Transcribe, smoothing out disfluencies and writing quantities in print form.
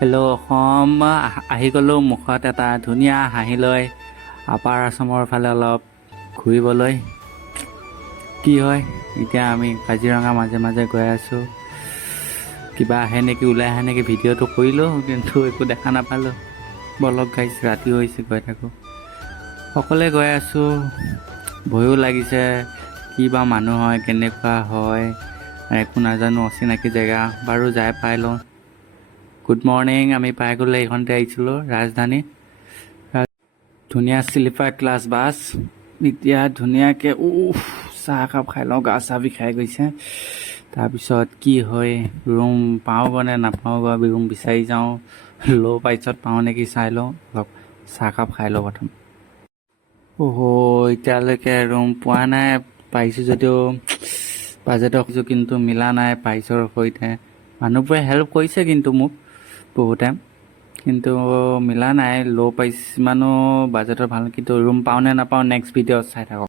Hello' Assam আহি গ'লোঁ মুখত এটা ধুনীয়া হাঁহি লৈ আপাৰ আছামৰ ফালে অলপ ঘূৰিবলৈ। কি হয় এতিয়া আমি কাজিৰঙা মাজে মাজে গৈ আছোঁ, কিবা আহে নেকি ওলাই আহে নেকি ভিডিঅ'টো কৰিলোঁ, কিন্তু একো দেখা নাপালোঁ। বলক গাইছ, ৰাতি হৈছে, গৈ থাকোঁ। অকলে গৈ আছোঁ, ভয়ো লাগিছে। কি বা মানুহ হয়, কেনেকুৱা হয়, একো নাজানো, অচিনাকি জেগা। বাৰু যাই পাই লওঁ। গুড মৰ্ণিং, আমি পাই গ'লে এইখনতে আহিছিলোঁ, ৰাজধানী। ধুনীয়া শ্লিপাৰ ক্লাছ বাছ। এতিয়া ধুনীয়াকৈ চাহ একাপ খাই লওঁ, গা চা বিষাই গৈছে। তাৰপিছত কি হয়, ৰুম পাওঁগৈ নে নাপাওঁগৈ, ৰুম বিচাৰি যাওঁ। ল' প্ৰাইচত পাওঁ নেকি চাই লওঁ, অলপ চাহকাপ খাই লওঁ প্ৰথম। এতিয়ালৈকে ৰুম পোৱা নাই। পাইছোঁ যদিও বাজেটৰ খুজিছোঁ, কিন্তু মিলা নাই প্ৰাইচৰ সৈতে। মানুহবোৰে হেল্প কৰিছে কিন্তু মোক বহুতে, কিন্তু মিলা নাই। ল' প্ৰাইচ ইমানো বাজেটৰ ভাল, কিন্তু ৰুম পাওঁ নে নাপাওঁ নেক্সট ভিডিঅ'ত চাই থাকক।